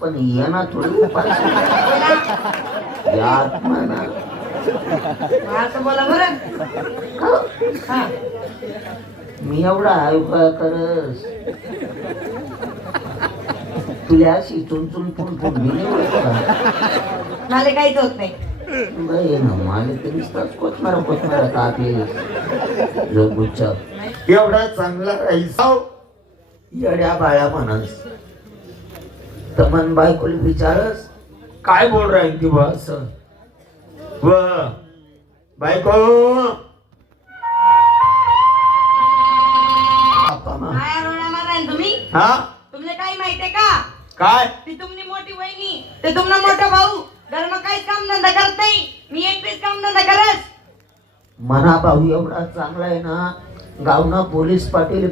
पण ये ना थोडी उपाशी या आत्मा ना असं बोला बरं. हा मी एवढा उपाय करस तुला अशी चुनचुन फुन मी नाही ओळखत का? मला काहीच होत नाही. बाई ना मला तरी कोचमारा कापी जोगुच्चा एवढा चांगला राहायचा येड्या बाळ्या म्हणस तर मन बायकोला विचारस काय बोल राही ती बा असं व बायको काय रोडा माराय तुम्ही? हा तुमले काही माहितीये का? काय ती तुमची मोठी वहिनी ते तुमचा मोठा भाऊ घरमा काहीच काम धंदा करत नाही. मी एकटीच काम धंदा करस. मना भाऊ एवढा चांगला आहे ना गावना पोलीस पाटील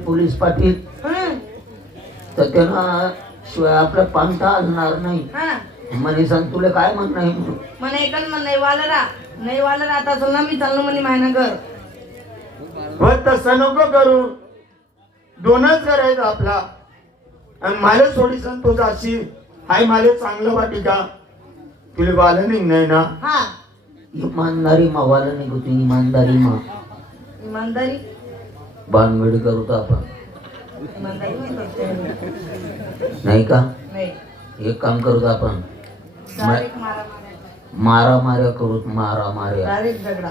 तर त्यांना शिवाय आपलं पांठा आणणार नाही. म्हणे सांग तुला काय म्हणणं आहे म्हणून म्हणे एकच म्हण नाही वालरा आता चल ना मी चाललो म्हणे मायनगर. व तसं नको करू दोनच करायचं आपला आणि मला थोडी संतोष अशी हाय मला चांगलं वाटी का तुला वाला नाही ना हा इमानदारी मा वाला नाही होती इमानदारी भानगडी करू तर आपण नाही का नाही एक काम करू तर आपण मारा करू मारा झगडा.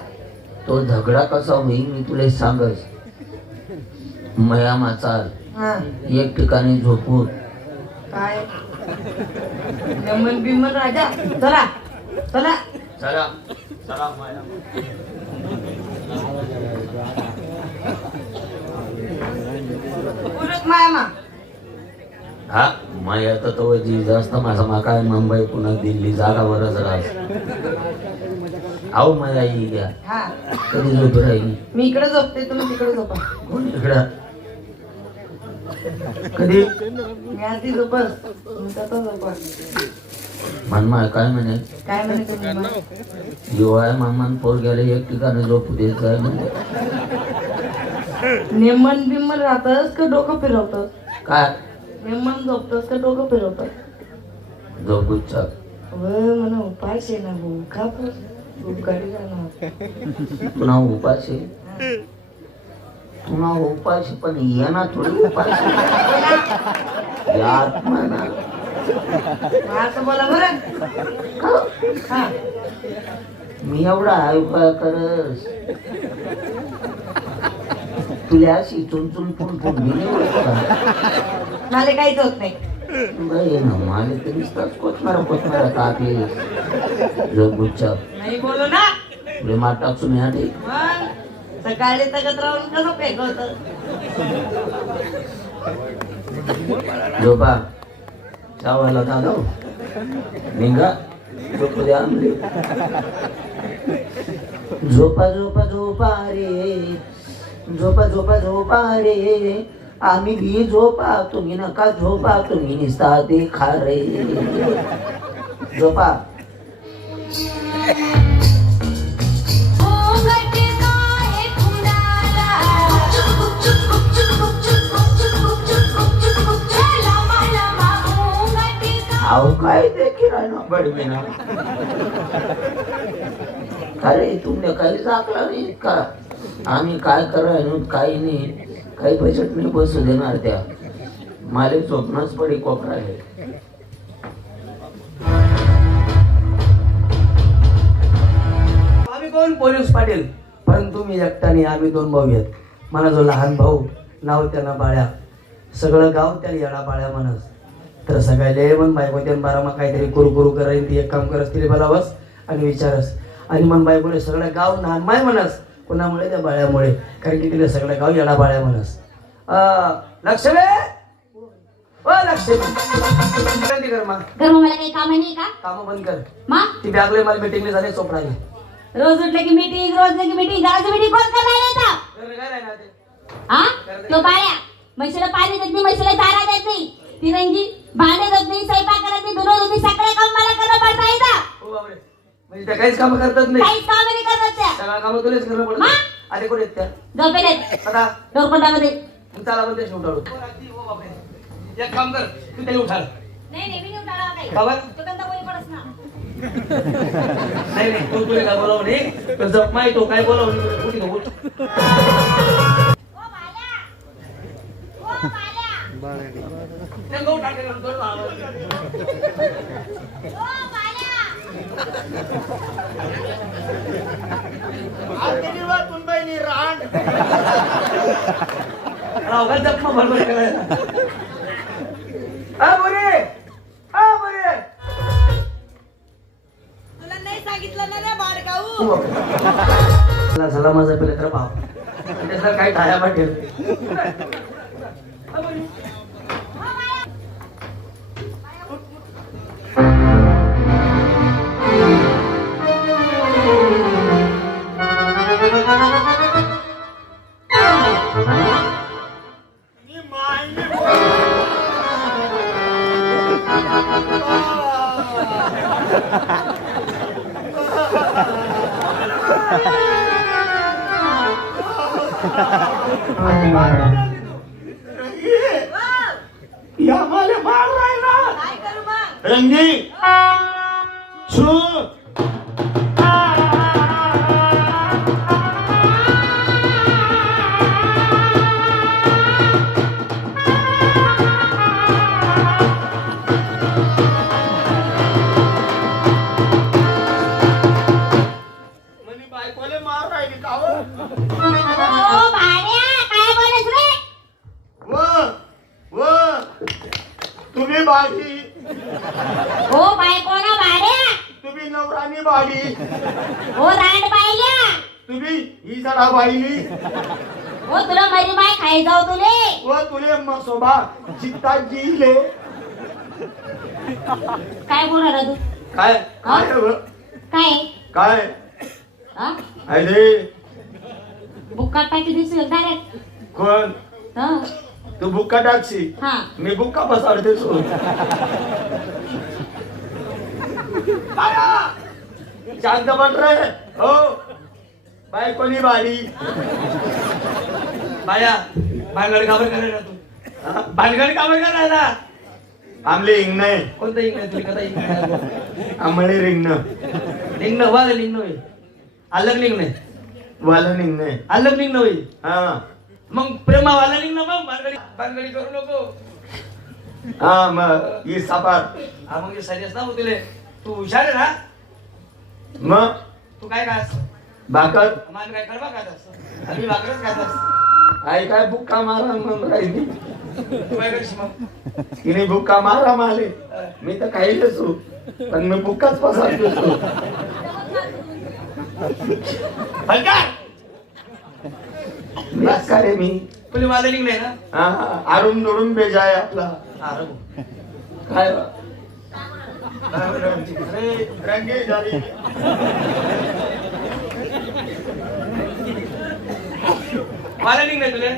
तो झगडा कसा होईल मी तुला सांगस मया चाल एक ठिकाणी झोपून काय बिमन राजा चला चला चला चला माया हा माया तर तो जी जास्त माझा मा काय मुंबई पुन्हा दिल्ली जागावरच राहत आहो माया ही घ्या हा कधी झोप राहिली मी इकडे झोपते तुम्ही तिकडे झोपा. कोण इकडं कधी मी आधी झोपस तुमचा तो झोपा. मनमा काय म्हणे तुम्ही युवा मनमान पोर गेले एक ठिकाणी झोपू देत काय म्हणजे नेमन बिमन राहतस का डोकं फिरवतस? काय नेमन झोपतस का डोकं फिरवतस? झोपूचा म्हणा उपास आहे ना भाऊ का गाडी जाणार पुन्हा उपाशी पण ये ना थोडी उपाशी या आत्मा ना असं बोला बरं. हा मी एवढा उपाय करस तुला अशी चुनचुन फुन मी नाही ओळखत का? मला काहीच होत नाही. बाई ना मला तरी कोचमारा कापी जोगुच्चा नाही बोलू ना तुला मार टाकसून मी आधी सकाळी तगत राहून कसं फेकवत झोपा चावायला दादा निघा झोप द्या आमली झोपा रे आम्ही बी झोपा तुम्ही नका झोपा तुम्ही निस्ता देखा रे झोपा आओ काय देखील ना बडवीना अरे तुमने काही दाखला नाही का आम्ही काय करायला काही नाही काही बजेट नाही बसू देणार त्या माले स्वप्नच पडी कोकराले आम्ही कोण पोलीस पाटील परंतु मी एकटाने आम्ही दोन भाऊ आहेत. मला जो लहान भाऊ नाव त्यांना बाळ्या सगळं गाव त्याला येडा बाळ्या म्हणस तर सगळ्याले मन बायको त्यान बारामा काहीतरी कुरू करायला ती एक काम करस तिला बोलावस आणि विचारस आणि मन बायकोने सगळं गाव नानमाय म्हणस कोणामुळे त्या बाळ्यामुळे कारण की तिला सगळं गाव येडा बाळ्या म्हणस. लक्ष्मी ओ लक्ष्मी कर मा मला काही काम नाही का? काम बंद कर मा ती बॅगले मला मीटिंगला झाले चोपडाले रोज उठले की मीटिंग घराची मीटिंग कोण करणार आहे आता? काय राहणार ते हा तो बाळ्या म्हशीला पाणी देत नाही म्हशीला चारा देत नाही तिरंगी भांडे देत नाही स्वयंपाक करत नाही धुणं धुत नाही सगळे काम मला करणं पडतं आहे का? हो बाबरे म्हणजे त्या काहीच काम करतात नाही काहीच काम नाही करत त्या सगळं काम तुलाच करणं पडतं आले कोण येत त्या झोपेल आहेत आता डोरपटामध्ये चला पण ते उठाडू एक काम कर तू त्याला उठाल नाही मी उठाडा काही बाबा तो कंदा कोणी पडस ना नाही नाही तू तुला काय बोलावं नाही तर जप माही तो काय बोलावं नाही कुठे तो बोल ओ बाल्या ओ बाल्या ते गहू टाकेल आणि दोन आवाज. ओ बाल्या राव का जप मग बरोबर करायला बरे बरे तुला नाही सांगितलं ना रे बाडकाऊ. झाला माझा पहिले तर पाव त्याचा काही ठाया पाठेल या मला मार राहिला काय करू मग? रंगी छू म्हणे बायकोले मार राहिली का हो? ओ बाल्या काय बोलस रे व तुम्ही बाडी ओ बायको ना बाल्या तुम्ही नवरानी बाडी ओ रांड बायल्या तुम्ही ही जरा बाईली ओ तुला मरी माय खाय जाऊ तुले व तुले मसोबा चित्ता जिले काय बोलणार तू काय काय व? काय काय हा अरे बुक्का टाकी दिसेल डायरेक्ट कोण हा तू बुक्का टाकशी हा मी बुक्का पसारते सो शांत बन रे हो बायकोनी बाडी बाया भानगड काबर करायला तू भानगड काबर करायला आमले हिंग नाही कोणतं इंग तुला कथा इंग आमळे रिंगण लिंग न वाल लिंग नव्हे अलग लिंग नाही वाला निंग नाही अलग लिंग नव्हे हा मग प्रेमा वाला लिंग ना मग भानगडी करू नको हा मग ही सापार हा मग सरियस ना तुले तू हुशार आहे ना मग तू काय खास भाकर मान काय खडबा खातास आम्ही भाकरच खातास आई काय बुक्का मारा मग राहिली तू काय करशील मग तिने बुक्का मारा माले मी तर काही नसू पण मी बुक्काच पसारतो हलकार का रे मी तुला वाला लिंग नाही ना हा आरून दोडून बेजाय आपला अरे काय अरे रंगे झाली वाला लिंग नाही तुले